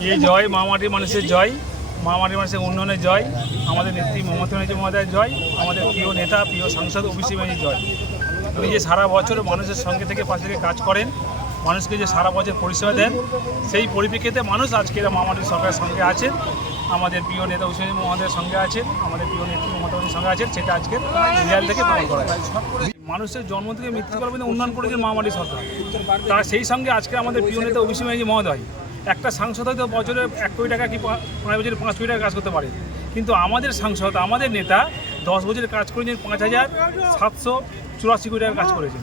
এই জয় মামাটির মানুষের জয় মামাটির মানুষের উন্নয়নের জয়, আমাদের নেত্রী মমতা ব্যানার্জি মহোদয়ের জয়, আমাদের প্রিয় নেতা, প্রিয় সাংসদ অভিষেক ব্যানার্জি জয়। উনি যে সারা বছর মানুষের সঙ্গে থেকে পাশে থেকে কাজ করেন, মানুষকে যে সারা বছর পরিষেবা দেন, সেই পরিপ্রেক্ষিতে মানুষ আজকে মামাটির সরকারের সঙ্গে আছেন, আমাদের প্রিয় নেতা অভিষেক মহোদয়ের সঙ্গে আছেন, আমাদের প্রিয় নেত্রী মমতা ব্যানার্জির সঙ্গে আছেন, সেটা আজকে রিয়াল থেকে পালন করা মানুষের জন্ম থেকে মৃত্যুকাল পর্যন্ত উন্নয়ন করেছেন মহামারী সরকার। তার সেই সঙ্গে আজকে আমাদের প্রিয় নেতা অভিষেক ব্যানার্জি মহোদয় একটা সাংসদ হয়তো বছরে এক কোটি টাকা কি পাঁচ বছরে পাঁচ কোটি টাকা কাজ করতে পারে। কিন্তু আমাদের সাংসদ, আমাদের নেতা দশ বছরের কাজ করেছেন, পাঁচ হাজার সাতশো চুরাশি কোটি টাকা কাজ করেছেন।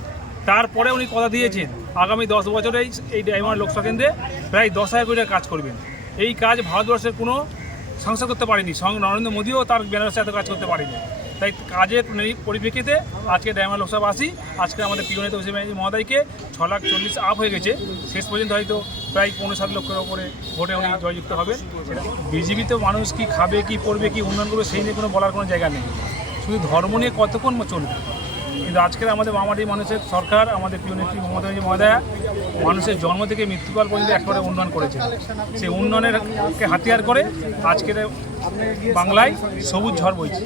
তারপরে উনি কথা দিয়েছেন, আগামী দশ বছরেই এই ডায়মন্ড লোকসভা কেন্দ্রে প্রায় দশ হাজার কোটি টাকা কাজ করবেন। এই কাজ ভারতবর্ষের কোনো সংস্থা করতে পারেনি। সঙ্গে নরেন্দ্র মোদীও তার বেনারসে এত কাজ করতে পারেনি। তাই কাজের পরিপ্রেক্ষিতে আজকে ডায়মন্ড লোকসভা আসি আজকে আমাদের প্রিয় নেতা ব্যানার্জি মহোদয়কে ছ লাখ চল্লিশ আপ হয়ে গেছে। শেষ পর্যন্ত হয়তো প্রায় পনেরো সাত লক্ষের ওপরে ভোটে উনি জয়যুক্ত হবে। বিজেপিতে মানুষ কি খাবে, কি পড়বে, কি উন্নয়ন করবে সেই নিয়ে কোনো বলার কোনো জায়গা নেই। শুধু ধর্ম নিয়ে কতক্ষণ চলবে? কিন্তু আজকের আমাদের মামাটি মানুষের সরকার, আমাদের প্রিয় নেত্রী মমতা ব্যানার্জি মহোদয়া, মানুষের জন্ম থেকে মৃত্যুকাল পর্যন্ত একেবারে উন্নয়ন করেছে। সেই উন্নয়নেরকে হাতিয়ার করে আজকের বাংলায় সবুজ ঝড় বইছে।